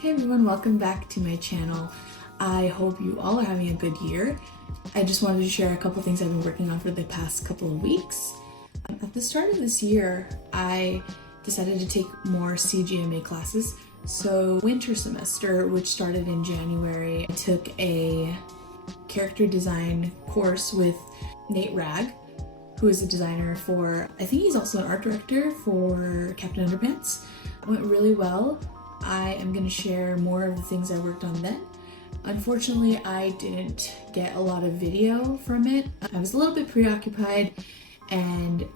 Hey everyone, welcome back to my channel. I hope you all are having a good year. I just wanted to share a couple things I've been working on for the past couple of weeks. At the start of this year, I decided to take more CGMA classes. So winter semester, which started in January, I took a character design course with Nate Ragg, who is a designer for, I think he's also an art director for Captain Underpants. It went really well. I am going to share more of the things I worked on then. Unfortunately, I didn't get a lot of video from it. I was a little bit preoccupied, and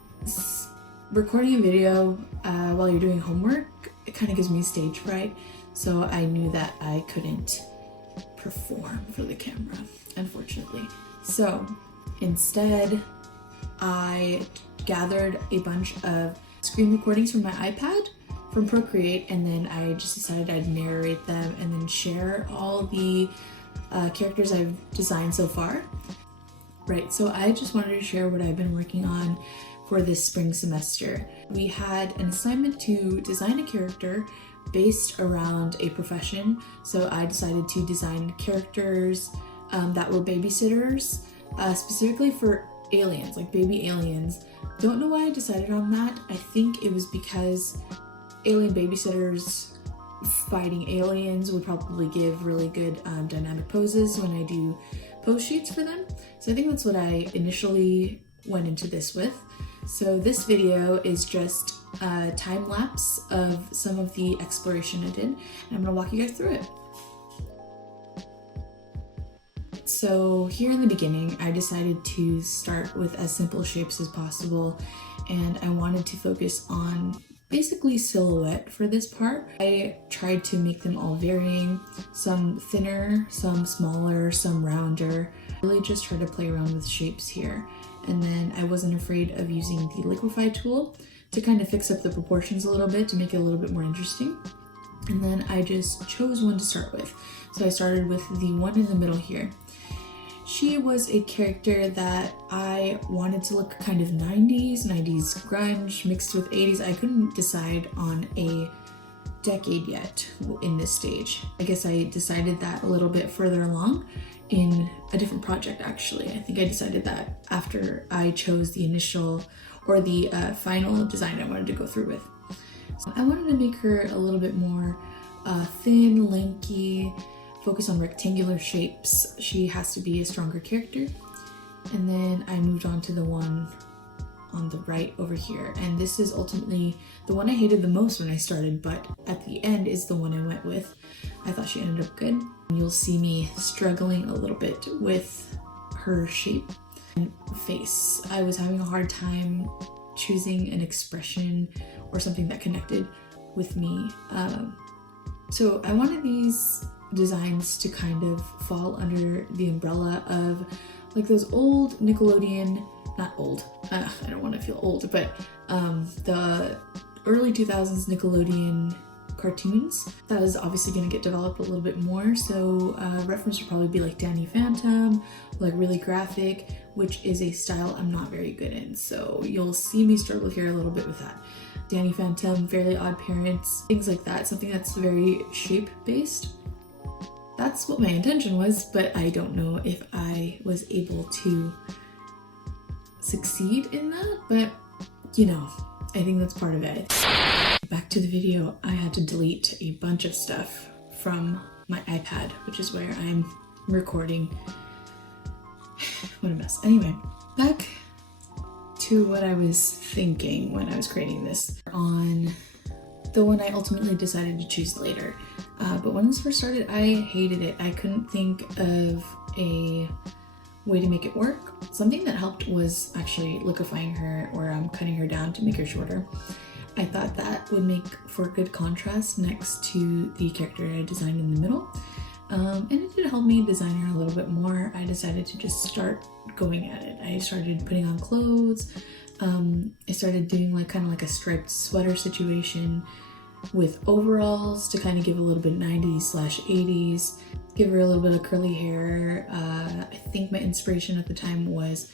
recording a video while you're doing homework, it kind of gives me stage fright. So I knew that I couldn't perform for the camera, unfortunately. So instead, I gathered a bunch of screen recordings from my iPad from Procreate, and then I just decided I'd narrate them and then share all the characters I've designed so far. Right, so I just wanted to share what I've been working on for this spring semester. We had an assignment to design a character based around a profession, so I decided to design characters that were babysitters, specifically for aliens, like baby aliens. Don't know why I decided on that. I think it was because alien babysitters fighting aliens would probably give really good dynamic poses when I do pose shoots for them. So I think that's what I initially went into this with. So this video is just a time lapse of some of the exploration I did, and I'm gonna walk you guys through it. So here in the beginning, I decided to start with as simple shapes as possible, and I wanted to focus on basically silhouette for this part. I tried to make them all varying, some thinner, some smaller, some rounder. Really just tried to play around with shapes here. And then I wasn't afraid of using the liquefy tool to kind of fix up the proportions a little bit to make it a little bit more interesting. And then I just chose one to start with. So I started with the one in the middle here. She was a character that I wanted to look kind of 90s grunge mixed with 80s. I couldn't decide on a decade yet in this stage. I guess I decided that a little bit further along in a different project actually. I think I decided that after I chose the initial or the final design I wanted to go through with. So I wanted to make her a little bit more thin, lanky, focus on rectangular shapes. She has to be a stronger character. And then I moved on to the one on the right over here. And this is ultimately the one I hated the most when I started, but at the end is the one I went with. I thought she ended up good. And you'll see me struggling a little bit with her shape and face. I was having a hard time choosing an expression or something that connected with me. So I wanted these designs to kind of fall under the umbrella of like those old Nickelodeon, not old, I don't want to feel old, but the early 2000s Nickelodeon cartoons. That is obviously going to get developed a little bit more, so reference would probably be like Danny Phantom, like really graphic, which is a style I'm not very good in, so you'll see me struggle here a little bit with that. Danny Phantom, Fairly Odd Parents, things like that, something that's very shape-based. That's what my intention was, but I don't know if I was able to succeed in that, but you know, I think that's part of it. Back to the video, I had to delete a bunch of stuff from my iPad, which is where I'm recording. What a mess. Anyway, back to what I was thinking when I was creating this on the one I ultimately decided to choose later. But when this first started, I hated it. I couldn't think of a way to make it work. Something that helped was actually liquefying her or cutting her down to make her shorter. I thought that would make for good contrast next to the character I designed in the middle. And it did help me design her a little bit more. I decided to just start going at it. I started putting on clothes. I started doing like kind of like a striped sweater situation with overalls to kind of give a little bit 90s/80s, give her a little bit of curly hair. I think my inspiration at the time was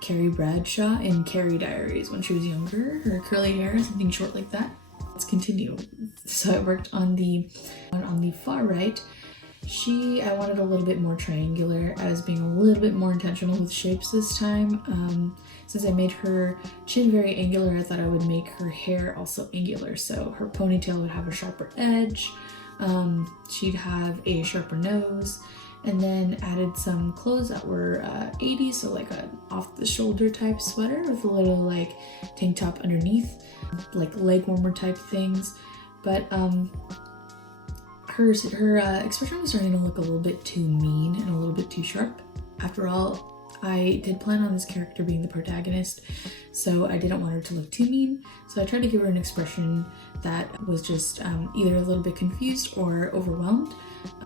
Carrie Bradshaw in Carrie Diaries when she was younger. Her curly hair, something short like that. Let's continue. So I worked on the far right. I wanted a little bit more triangular. I was being a little bit more intentional with shapes this time. Since I made her chin very angular, I thought I would make her hair also angular. So her ponytail would have a sharper edge. She'd have a sharper nose, and then added some clothes that were 80s, so like a off the shoulder type sweater with a little like tank top underneath, like leg warmer type things. But her expression was starting to look a little bit too mean and a little bit too sharp. After all, I did plan on this character being the protagonist, so I didn't want her to look too mean. So I tried to give her an expression that was just either a little bit confused or overwhelmed.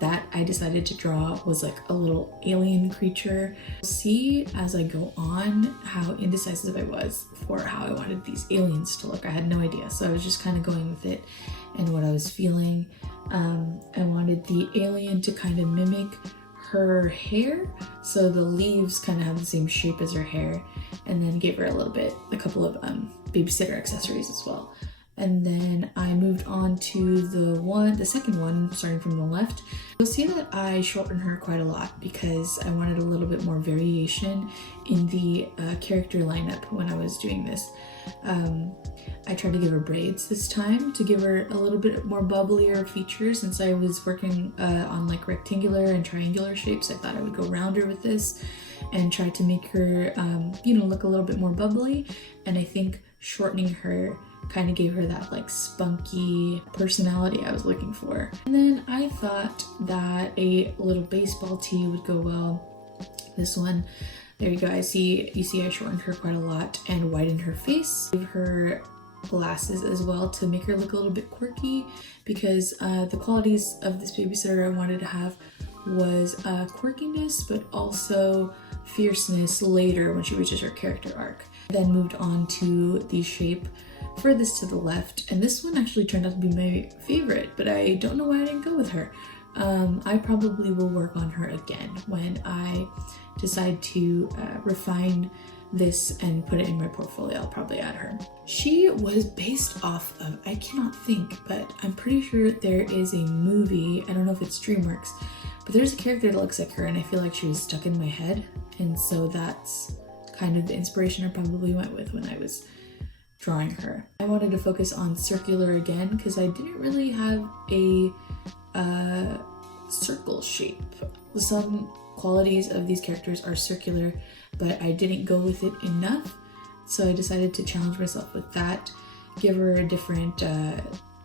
That I decided to draw was like a little alien creature. You'll see as I go on how indecisive I was for how I wanted these aliens to look. I had no idea, so I was just kind of going with it and what I was feeling. I wanted the alien to kind of mimic her hair, so the leaves kind of have the same shape as her hair, and then gave her a couple of babysitter accessories as well. And then I moved on to the second one, starting from the left. You'll see that I shortened her quite a lot because I wanted a little bit more variation in the character lineup when I was doing this. I tried to give her braids this time to give her a little bit more bubblier features. Since I was working on like rectangular and triangular shapes, I thought I would go rounder with this and try to make her, look a little bit more bubbly. And I think shortening her kind of gave her that like spunky personality I was looking for. And then I thought that a little baseball tee would go well. This one, there you go. You see I shortened her quite a lot and widened her face. Gave her glasses as well to make her look a little bit quirky, because the qualities of this babysitter I wanted to have was quirkiness, but also fierceness later when she reaches her character arc. Then moved on to the shape furthest to the left, and this one actually turned out to be my favorite, but I don't know why I didn't go with her. I probably will work on her again when I decide to refine this and put it in my portfolio. I'll probably add her. She was based off of, I cannot think, but I'm pretty sure there is a movie, I don't know if it's DreamWorks, but there's a character that looks like her, and I feel like she was stuck in my head, and so that's kind of the inspiration I probably went with when I was drawing her. I wanted to focus on circular again because I didn't really have a circle shape. Some qualities of these characters are circular, but I didn't go with it enough, so I decided to challenge myself with that. Give her a different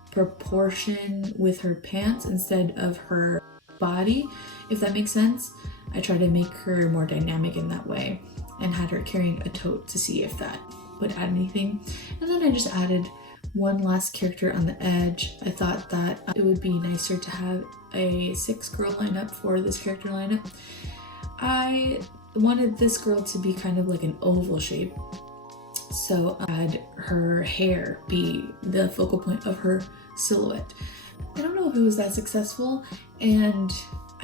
proportion with her pants instead of her body, if that makes sense. I tried to make her more dynamic in that way and had her carrying a tote to see if that would add anything. And then I just added one last character on the edge. I thought that it would be nicer to have a 6-girl lineup for this character lineup. I wanted this girl to be kind of like an oval shape, so I had her hair be the focal point of her silhouette. I don't know if it was that successful, and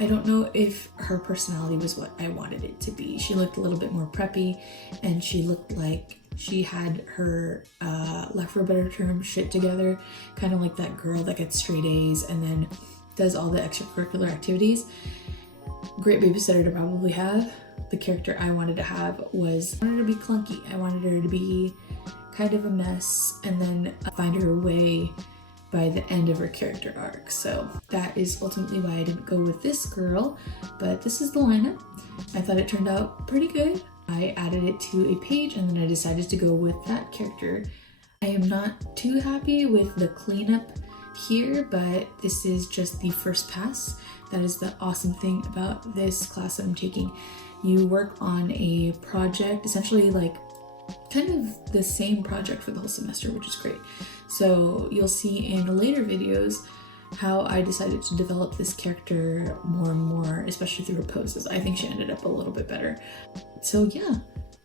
I don't know if her personality was what I wanted it to be. She looked a little bit more preppy, and she looked like she had her, lack for a better term, shit together, kind of like that girl that gets straight A's and then does all the extracurricular activities. Great babysitter to probably have. The character I wanted to have was, I wanted her to be clunky. I wanted her to be kind of a mess and then find her way by the end of her character arc. So that is ultimately why I didn't go with this girl, but this is the lineup. I thought it turned out pretty good. I added it to a page and then I decided to go with that character. I am not too happy with the cleanup here, but this is just the first pass. That is the awesome thing about this class that I'm taking. You work on a project, essentially like kind of the same project for the whole semester, which is great. So you'll see in later videos how I decided to develop this character more and more, especially through her poses. I think she ended up a little bit better. So yeah,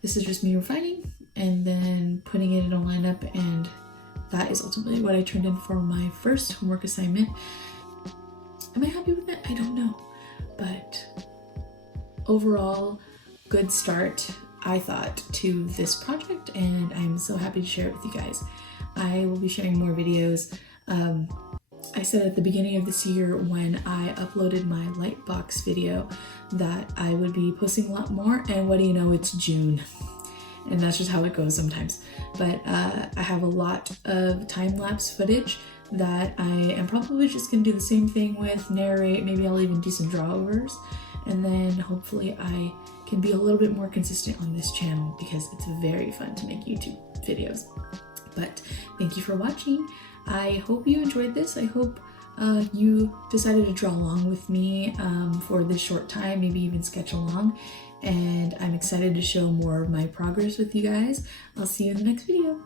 this is just me refining and then putting it in a lineup, and that is ultimately what I turned in for my first homework assignment. Am I happy with it? I don't know, but overall, good start. I thought to this project, and I'm so happy to share it with you guys. I will be sharing more videos. I said at the beginning of this year when I uploaded my Lightbox video that I would be posting a lot more, and what do you know, it's June. And that's just how it goes sometimes. But I have a lot of time-lapse footage that I am probably just gonna do the same thing with, narrate, maybe I'll even do some drawovers, and then hopefully I can be a little bit more consistent on this channel because it's very fun to make YouTube videos. But thank you for watching. I hope you enjoyed this. I hope you decided to draw along with me for this short time, maybe even sketch along. And I'm excited to show more of my progress with you guys. I'll see you in the next video.